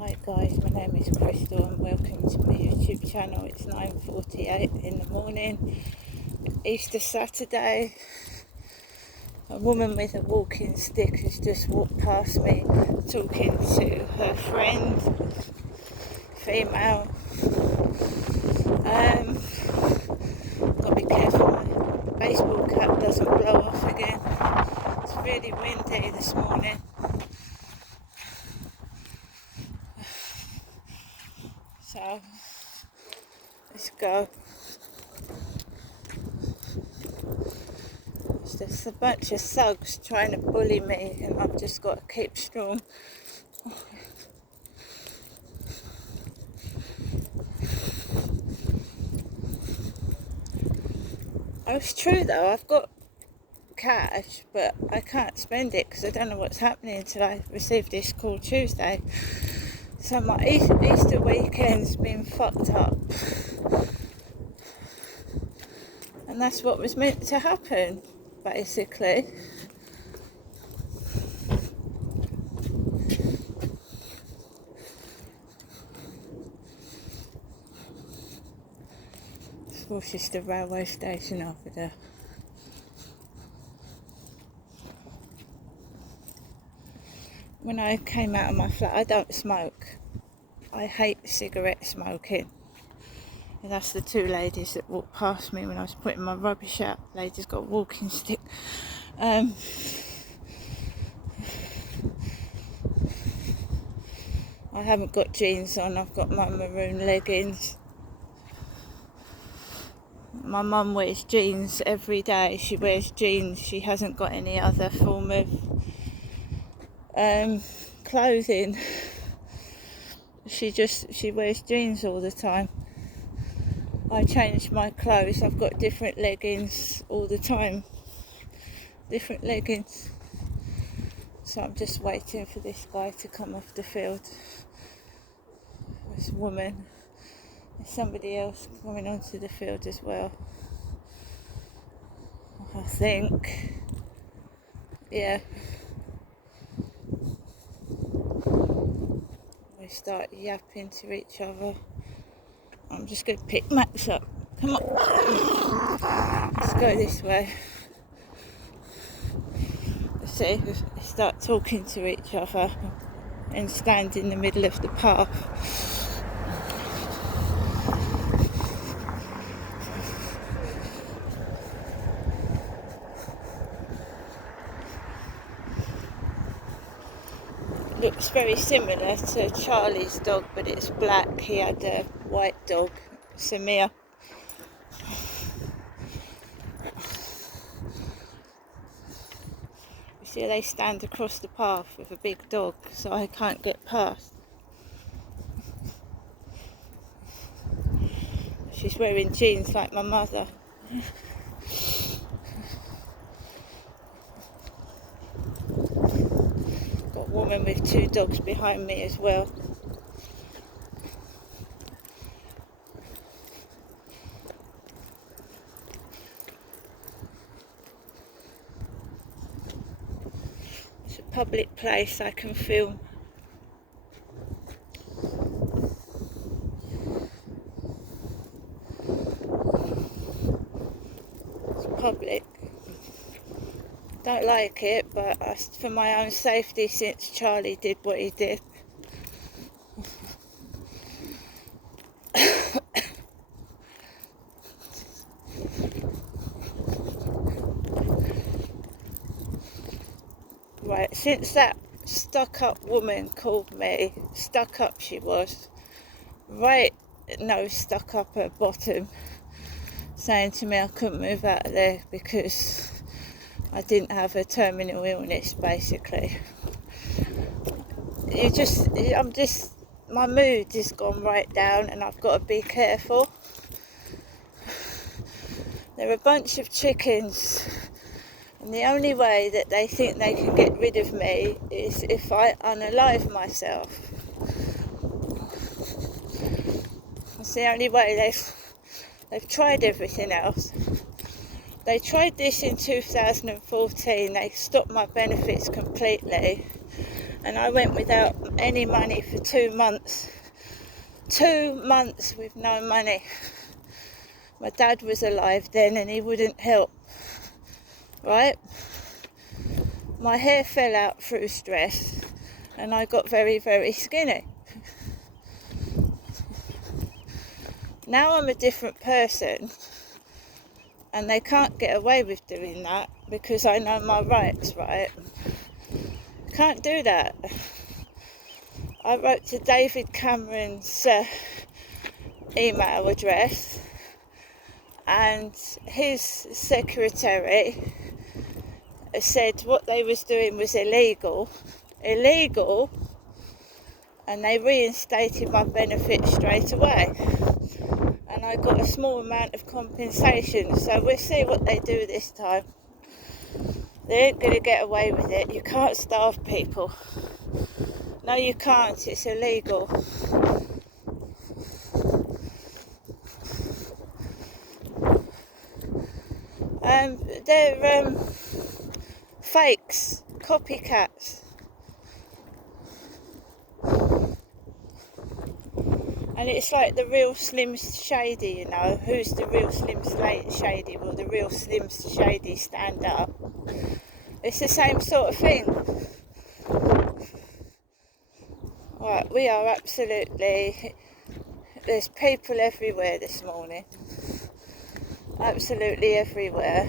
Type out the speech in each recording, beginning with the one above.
Hi guys, my name is Crystal and welcome to my YouTube channel. It's 9:48 in the morning, Easter Saturday. A woman with a walking stick has just walked past me talking to her friend, female. Gotta be careful my baseball cap doesn't blow off again. It's really windy this morning. So, let's go. It's just a bunch of thugs trying to bully me and I've just got to keep strong. It's true though, I've got cash, but I can't spend it because I don't know what's happening until I receive this call Tuesday. So my Easter weekend's been fucked up. And that's what was meant to happen, basically. It's Worcester railway station over there. When I came out of my flat, I don't smoke. I hate cigarette smoking. And that's the two ladies that walked past me when I was putting my rubbish out. Lady's got a walking stick. I haven't got jeans on, I've got my maroon leggings. My mum wears jeans every day. She wears jeans. She hasn't got any other form of clothing. She wears jeans all the time. I change my clothes. I've got different leggings all the time. Different leggings. So I'm just waiting for this guy to come off the field. This woman. There's somebody else coming onto the field as well. I think. Yeah. We start yapping to each other. I'm just going to pick Max up. Come on. Let's go this way. See, we start talking to each other and stand in the middle of the path. Looks very similar to Charlie's dog, but it's black. He had a white dog, Samir. You see, they stand across the path with a big dog, so I can't get past. She's wearing jeans like my mother. Got a woman with two dogs behind me as well. It's a public place, I can film. It's public. Don't like it, but for my own safety, since Charlie did what he did. Right, since that stuck-up woman called me, stuck up she was, right, no, stuck up her bottom, saying to me I couldn't move out of there because I didn't have a terminal illness, basically. My mood has gone right down and I've got to be careful. They're a bunch of chickens and the only way that they think they can get rid of me is if I unalive myself. That's the only way. They've tried everything else. They tried this in 2014, they stopped my benefits completely, And I went without any money for 2 months. 2 months with no money. My dad was alive then and he wouldn't help, right? My hair fell out through stress and I got very, very skinny. Now I'm a different person and they can't get away with doing that because I know my rights, right? Can't do that. I wrote to David Cameron's email address and his secretary said what they was doing was illegal, and they reinstated my benefits straight away. And I got a small amount of compensation, so we'll see what they do this time. They ain't going to get away with it. You can't starve people. No, you can't. It's illegal. They're fakes, copycats. And it's like the real Slim Shady, you know. Who's the real Slim Shady? Well, the real Slim Shady stand up. It's the same sort of thing. Right, we are absolutely... There's people everywhere this morning. Absolutely everywhere.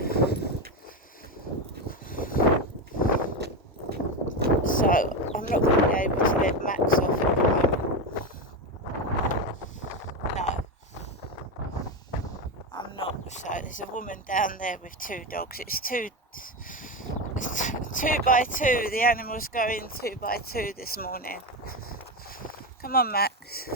So, I'm not going to be able to let Max off at the moment. No. I'm not. So, there's a woman down there with 2 dogs. It's two by two. The animals going 2 by 2 this morning. Come on, Max.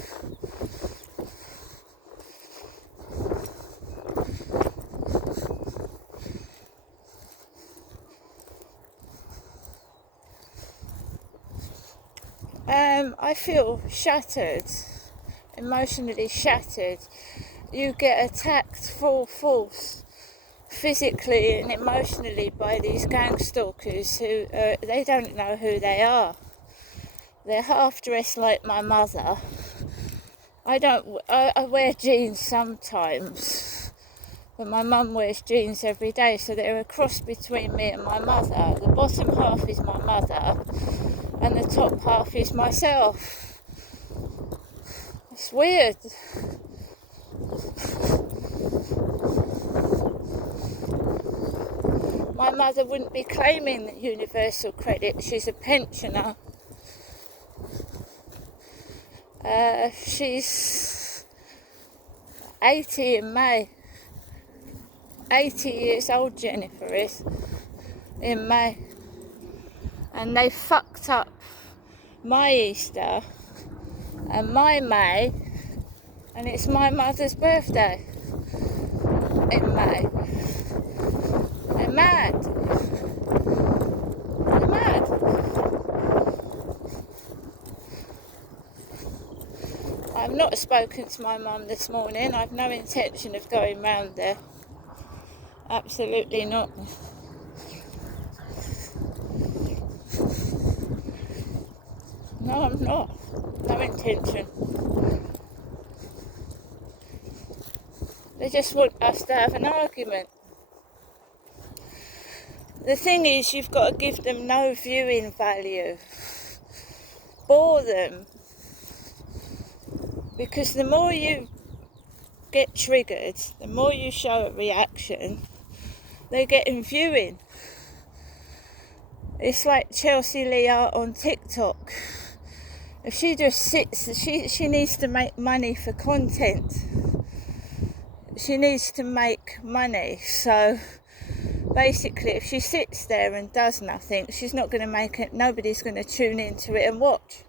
I feel shattered, emotionally shattered. You get attacked full force, physically and emotionally, by these gang stalkers who they don't know who they are. They're half dressed like my mother. I wear jeans sometimes, but my mum wears jeans every day, so they're a cross between me and my mother. The bottom half is my mother and the top half is myself. It's weird. My mother wouldn't be claiming universal credit. She's a pensioner. She's 80 in May. 80 years old, Jennifer is, in May. And they fucked up my Easter and my May, and it's my mother's birthday in May. They're mad. They're mad. I've not spoken to my mum this morning. I've no intention of going round there. Absolutely not. No, I'm not. No intention. They just want us to have an argument. The thing is, you've got to give them no viewing value. Bore them. Because the more you get triggered, the more you show a reaction, they get in viewing. It's like Chelsea Leah on TikTok. If she just sits, she needs to make money for content. She needs to make money. So basically, if she sits there and does nothing, she's not going to make it. Nobody's going to tune into it and watch,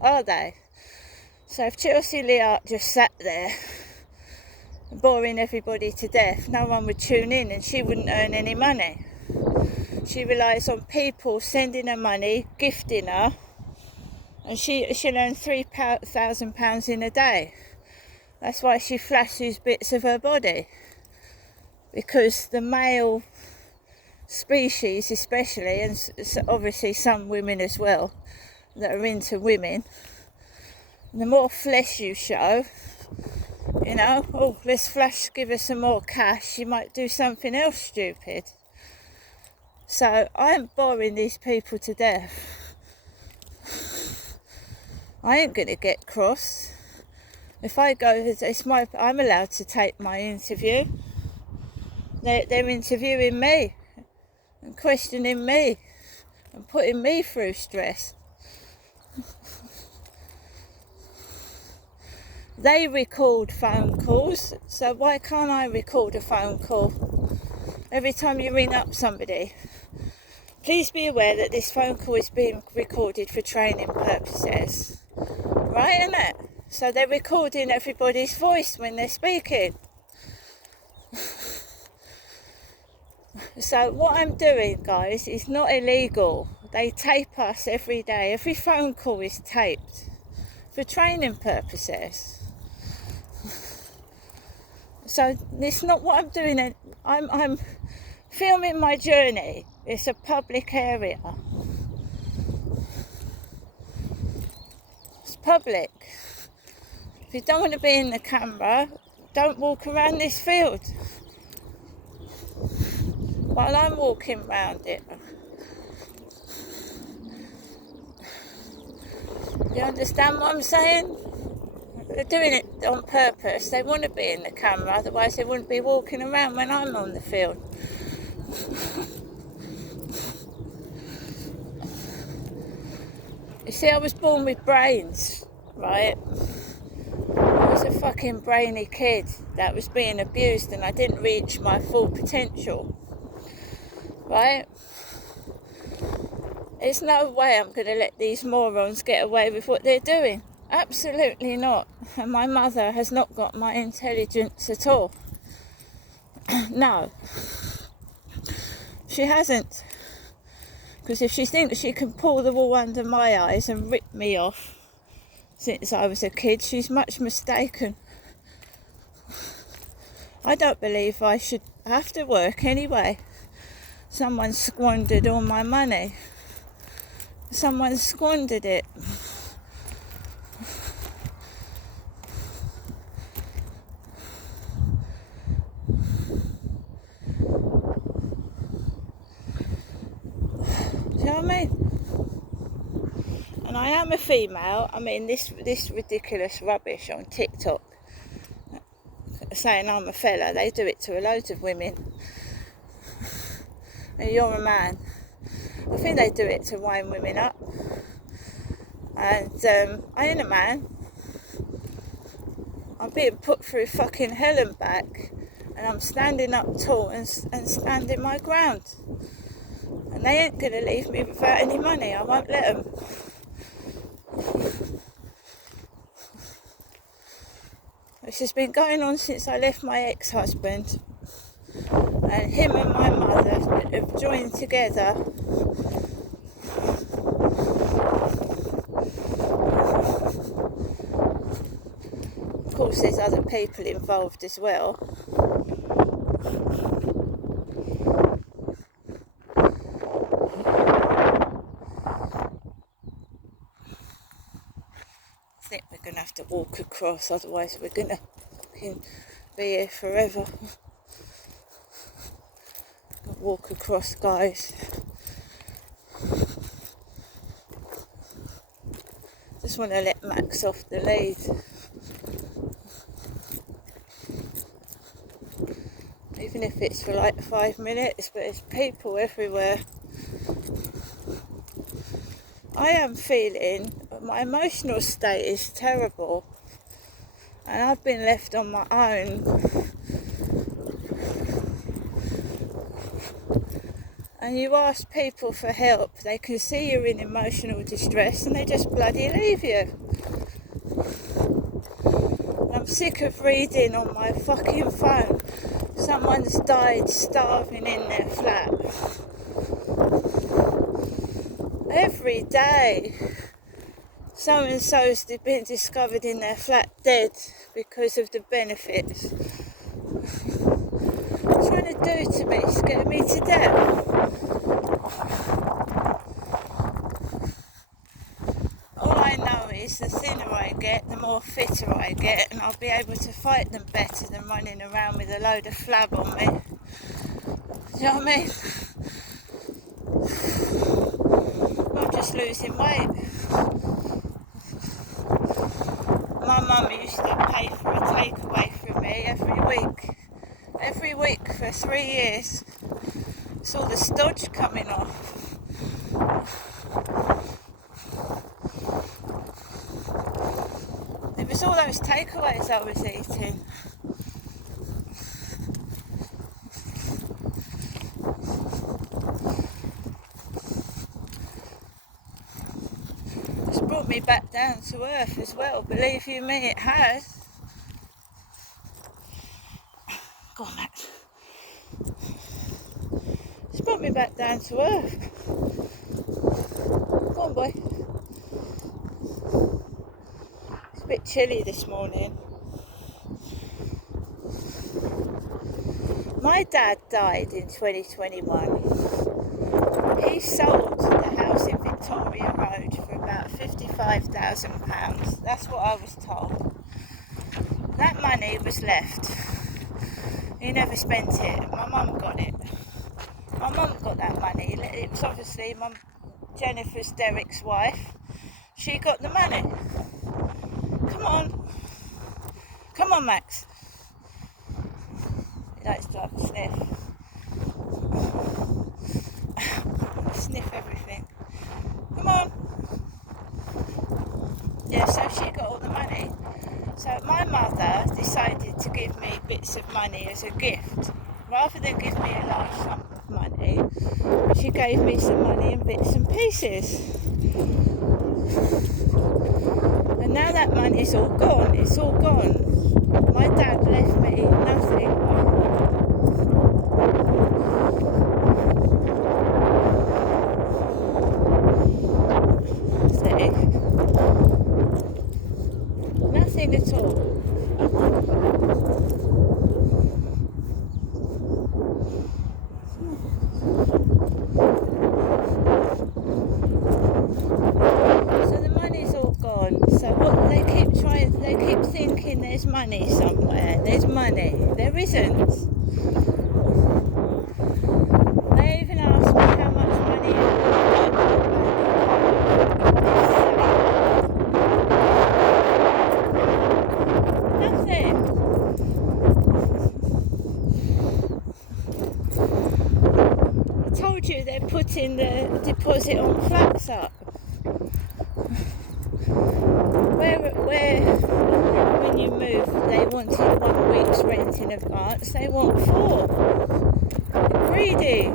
are they? So if Chelsea Leah just sat there boring everybody to death, no one would tune in and she wouldn't earn any money. She relies on people sending her money, gifting her, and she'll earn £3,000 in a day. That's why she flashes bits of her body, because the male species especially, and obviously some women as well, that are into women, the more flesh you show, you know, oh, let's flash, give her some more cash, she might do something else stupid. So I'm boring these people to death. I ain't gonna get cross. If I go, I'm allowed to take my interview. They're interviewing me and questioning me and putting me through stress. They record phone calls, so why can't I record a phone call? Every time you ring up somebody, please be aware that this phone call is being recorded for training purposes. Right, isn't it? So they're recording everybody's voice when they're speaking. So what I'm doing, guys, is not illegal. They tape us every day. Every phone call is taped for training purposes. So it's not what I'm doing. I'm filming my journey. It's a public area. It's public. If you don't want to be in the camera, don't walk around this field while I'm walking around it. You understand what I'm saying? They're doing it on purpose. They want to be in the camera, otherwise they wouldn't be walking around when I'm on the field. You see, I was born with brains, right? I was a fucking brainy kid that was being abused and I didn't reach my full potential, right? There's no way I'm going to let these morons get away with what they're doing. Absolutely not. And my mother has not got my intelligence at all. No. She hasn't. Because if she thinks she can pull the wool under my eyes and rip me off since I was a kid, she's much mistaken. I don't believe I should have to work anyway. Someone squandered all my money. Someone squandered it. Do you know what I mean? And I am a female. I mean, this ridiculous rubbish on TikTok saying I'm a fella, they do it to a load of women. And you're a man. I think they do it to wind women up. And I ain't a man. I'm being put through fucking hell and back. And I'm standing up tall and standing my ground. And they ain't going to leave me without any money. I won't let them. This has been going on since I left my ex-husband. And him and my mother have joined together. Of course, there's other people involved as well. I think we're going to have to walk across, otherwise we're going to fucking be here forever. Walk across, guys. Just want to let Max off the lead. Even if it's for like 5 minutes, but there's people everywhere. I am feeling, my emotional state is terrible. And I've been left on my own. And you ask people for help, they can see you're in emotional distress and they just bloody leave you. And I'm sick of reading on my fucking phone, someone's died starving in their flat. Every day, so-and-so's been discovered in their flat dead because of the benefits. What are you trying to do to me? Scare me to death. is the thinner I get, the more fitter I get, and I'll be able to fight them better than running around with a load of flab on me. Do you know what I mean? I'm just losing weight. My mum used to pay for a takeaway from me every week for 3 years. It's all the stodge coming off. It was all those takeaways I was eating. It's brought me back down to earth as well, believe you me, it has. Go on, Max. It's brought me back down to earth. Go on, boy. It's a bit chilly this morning. My dad died in 2021. He sold the house in Victoria Road for about £55,000. That's what I was told. That money was left. He never spent it. My mum got it. My mum got that money. It was obviously Jennifer's Derek's wife. She got the money. Come on. Come on, Max. He likes to have a sniff. Sniff everything. Come on. Yeah, so she got all the money. So my mother decided to give me bits of money as a gift. Rather than give me a large sum of money, she gave me some money in bits and pieces. And now that money's all gone. It's all gone. My dad left me nothing. See? Nothing at all. So the money's all gone. So what they keep thinking there's money somewhere. There's money. There isn't. They even asked me how much money nothing. I told you they're putting the deposit on flats up. Where when you move they wanted 1 week's rent in advance, they want 4. Greedy.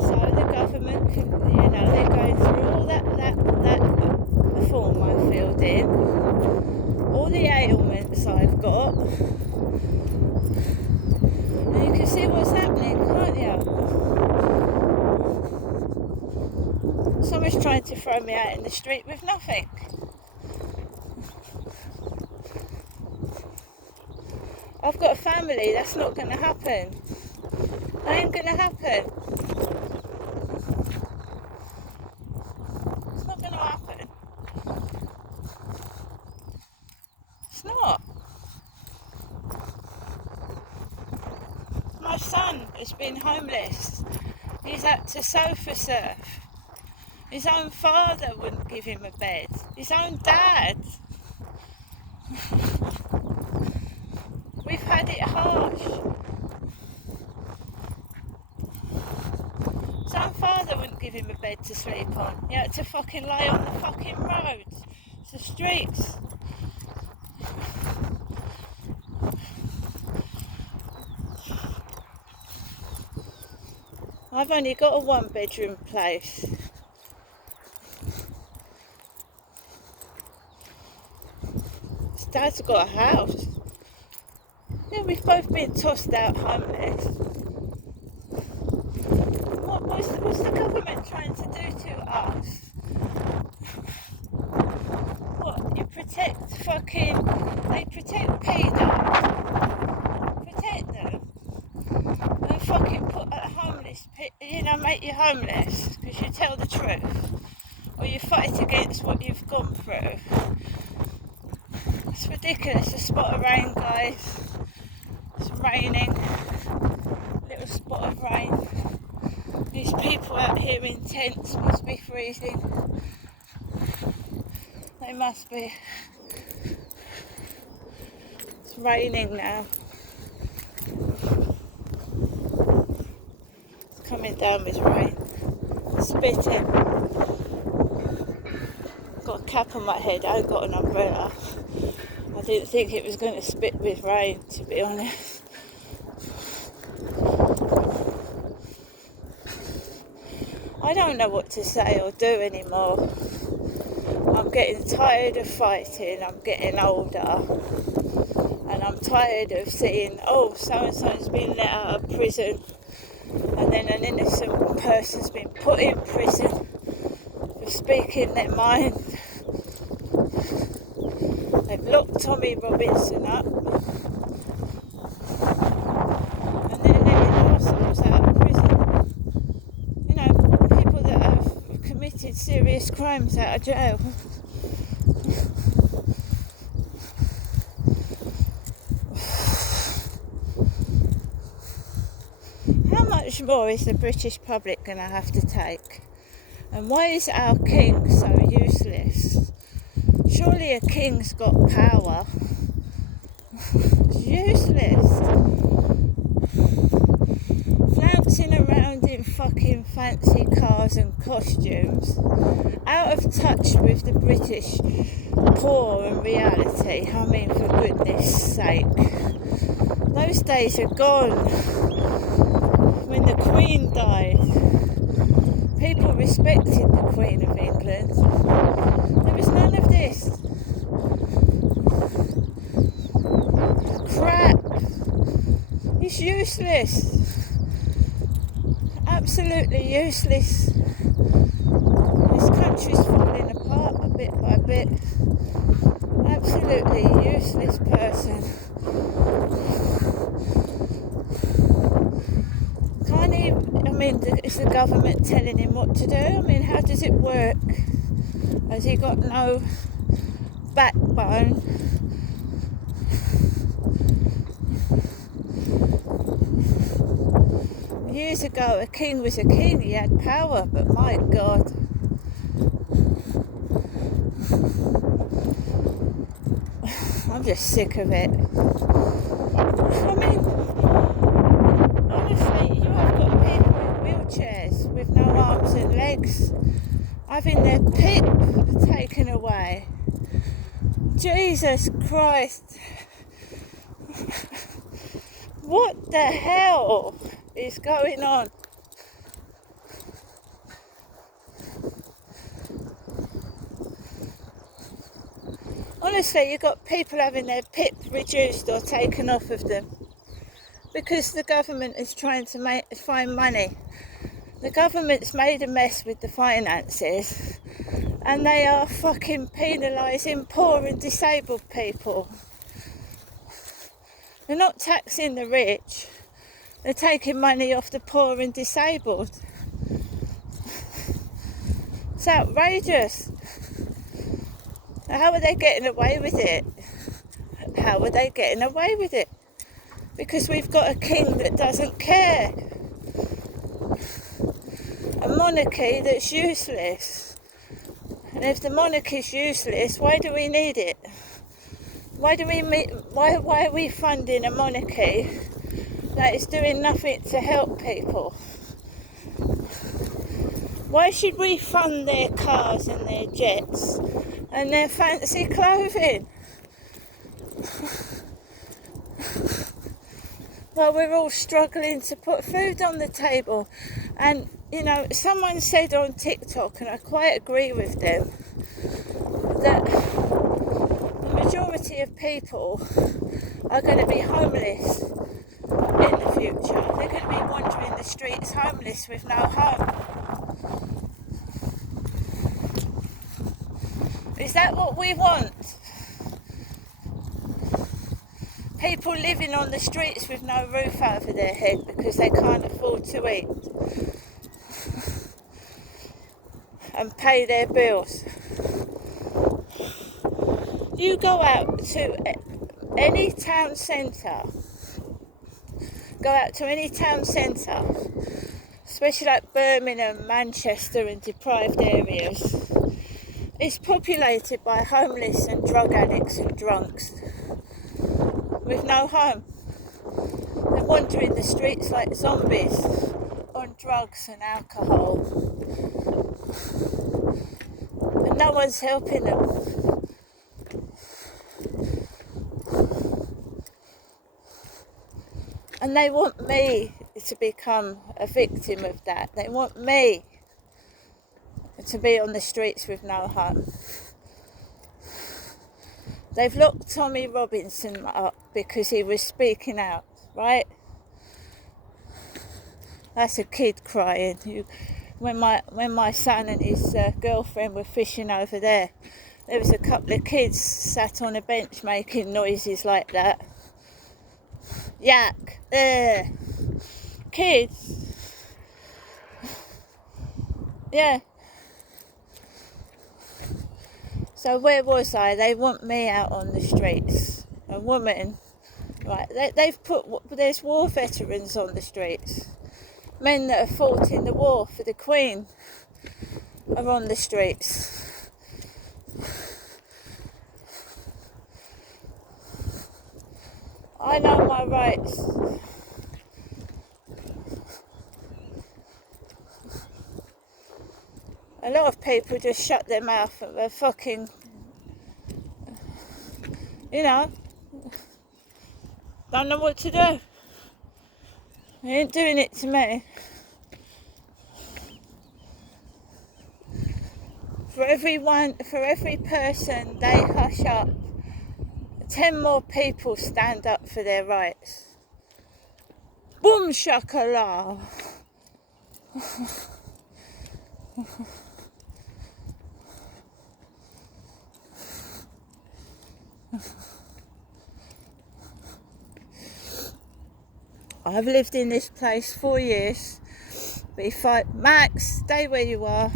So the government can, they're going through all that form I filled in, all the ailments I've got, and you can see what's happening, can't you? Someone's trying to throw me out in the street with nothing. I've got a family, that's not going to happen. That ain't going to happen. It's not going to happen. It's not. My son has been homeless. He's had to sofa surf. His own father wouldn't give him a bed. His own dad. We've had it harsh. His own father wouldn't give him a bed to sleep on. He had to fucking lay on the fucking roads, the streets. I've only got a 1-bedroom place. His dad's got a house. Yeah, we've both been tossed out homeless. What's the government trying to do to us? What, they protect pedos, protect them, and fucking put a homeless, make you homeless, because you tell the truth, or you fight against what you've gone through. It's ridiculous. A spot of rain, guys. It's raining. Little spot of rain. These people out here in tents must be freezing. They must be. It's raining now. It's coming down with rain. Spitting. Got a cap on my head. I ain't got an umbrella. I didn't think it was going to spit with rain, to be honest. I don't know what to say or do anymore. I'm getting tired of fighting. I'm getting older. And I'm tired of seeing, oh, so-and-so's been let out of prison. And then an innocent person's been put in prison for speaking their mind. They've locked Tommy Robinson up. And they're letting assholes out of prison. You know, people that have committed serious crimes out of jail. How much more is the British public going to have to take? And why is our king so useless? Surely a king's got power. It's useless. Flouncing around in fucking fancy cars and costumes, out of touch with the British poor and reality. I mean, for goodness sake. Those days are gone. When the Queen died, people respected the Queen of England. There was none of this. Crap. It's useless. Absolutely useless. This country's falling apart a bit by bit. Absolutely useless person. Is the government telling him what to do? I mean, how does it work? Has he got no backbone? Years ago, a king was a king. He had power, but my God. I'm just sick of it. I mean, honestly, you have got people wheelchairs with no arms and legs having their pip taken away. Jesus Christ. What the hell is going on? Honestly, you've got people having their pip reduced or taken off of them because the government is trying to find money. The government's made a mess with the finances and they are fucking penalising poor and disabled people. They're not taxing the rich, they're taking money off the poor and disabled. It's outrageous. How are they getting away with it? How are they getting away with it? Because we've got a king that doesn't care. A monarchy that's useless. And if the monarchy's useless, why do we need it? Why are we funding a monarchy that is doing nothing to help people? Why should we fund their cars and their jets and their fancy clothing? Well, we're all struggling to put food on the table. And, you know, someone said on TikTok, and I quite agree with them, that the majority of people are going to be homeless in the future. They're going to be wandering the streets homeless with no home. Is that what we want? People living on the streets with no roof over their head because they can't afford to eat. and pay their bills. You go out to any town centre, especially like Birmingham, Manchester and deprived areas. It's populated by homeless and drug addicts and drunks with no home. They're wandering the streets like zombies on drugs and alcohol. And no one's helping them. And they want me to become a victim of that. They want me to be on the streets with no home. They've locked Tommy Robinson up because he was speaking out, right? That's a kid crying. When my son and his girlfriend were fishing over there was a couple of kids sat on a bench making noises like that. Yak, kids. Yeah. So where was I? They want me out on the streets. A woman, right? There's war veterans on the streets. Men that have fought in the war for the Queen are on the streets. I know my rights. A lot of people just shut their mouth and they're fucking, don't know what to do. They ain't doing it to me. For every person they hush up, 10 more people stand up for their rights. Boom shakala. I've lived in this place 4 years. Max, stay where you are.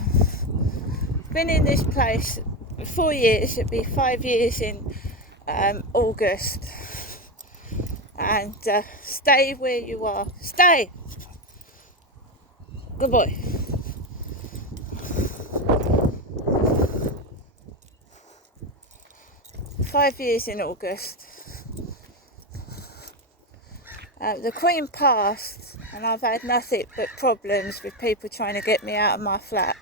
Been in this place 4 years. It'll be 5 years in August. And stay where you are. Stay. Good boy. Five years in August. The Queen passed and I've had nothing but problems with people trying to get me out of my flat.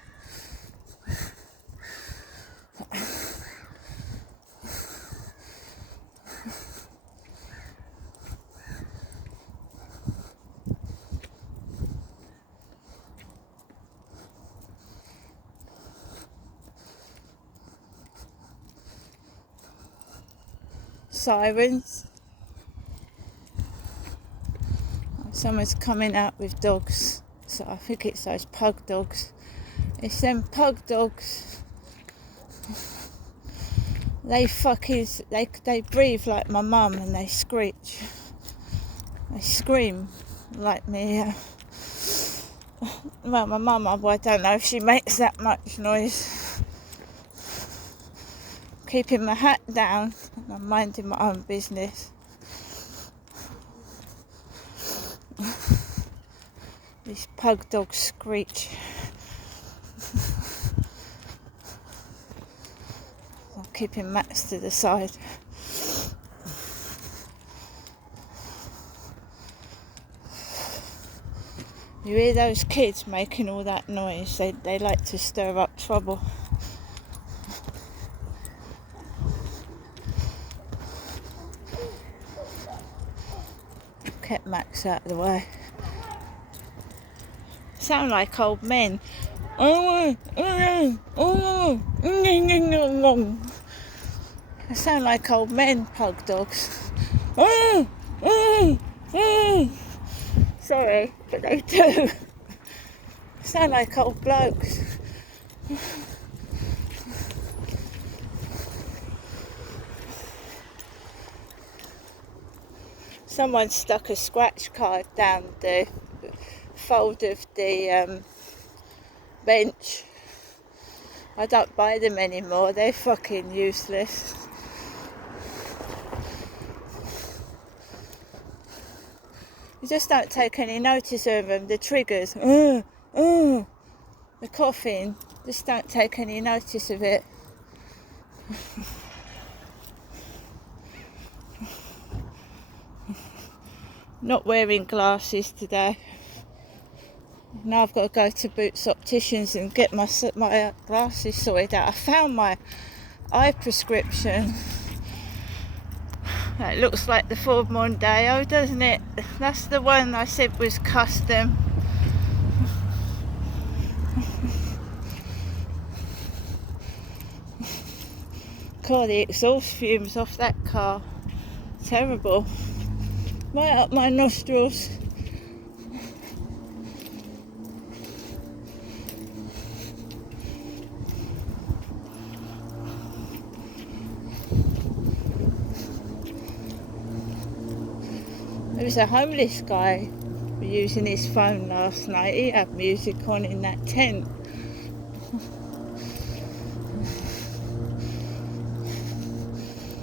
Sirens. Someone's coming out with dogs, so I think it's those pug dogs. It's them pug dogs. They breathe like my mum and they screech. They scream like me. Well, my mum, I don't know if she makes that much noise. Keeping my hat down and I'm minding my own business. These pug dogs screech. I'm keeping Max to the side. You hear those kids making all that noise? They like to stir up trouble. Kept Max out of the way. Sound like old men. I sound like old men, pug dogs. Sorry, but they do. Sound like old blokes. Someone stuck a scratch card down the fold of the bench I don't buy them anymore, they're fucking useless. You just don't take any notice of them, the triggers, the coughing, just don't take any notice of it. Not wearing glasses today. Now I've got to go to Boots Opticians and get my glasses sorted out. I found my eye prescription. That looks like the Ford Mondeo, doesn't it? That's the one I said was custom. God, the exhaust fumes off that car. Terrible. Right up my nostrils. There was a homeless guy using his phone last night. He had music on in that tent.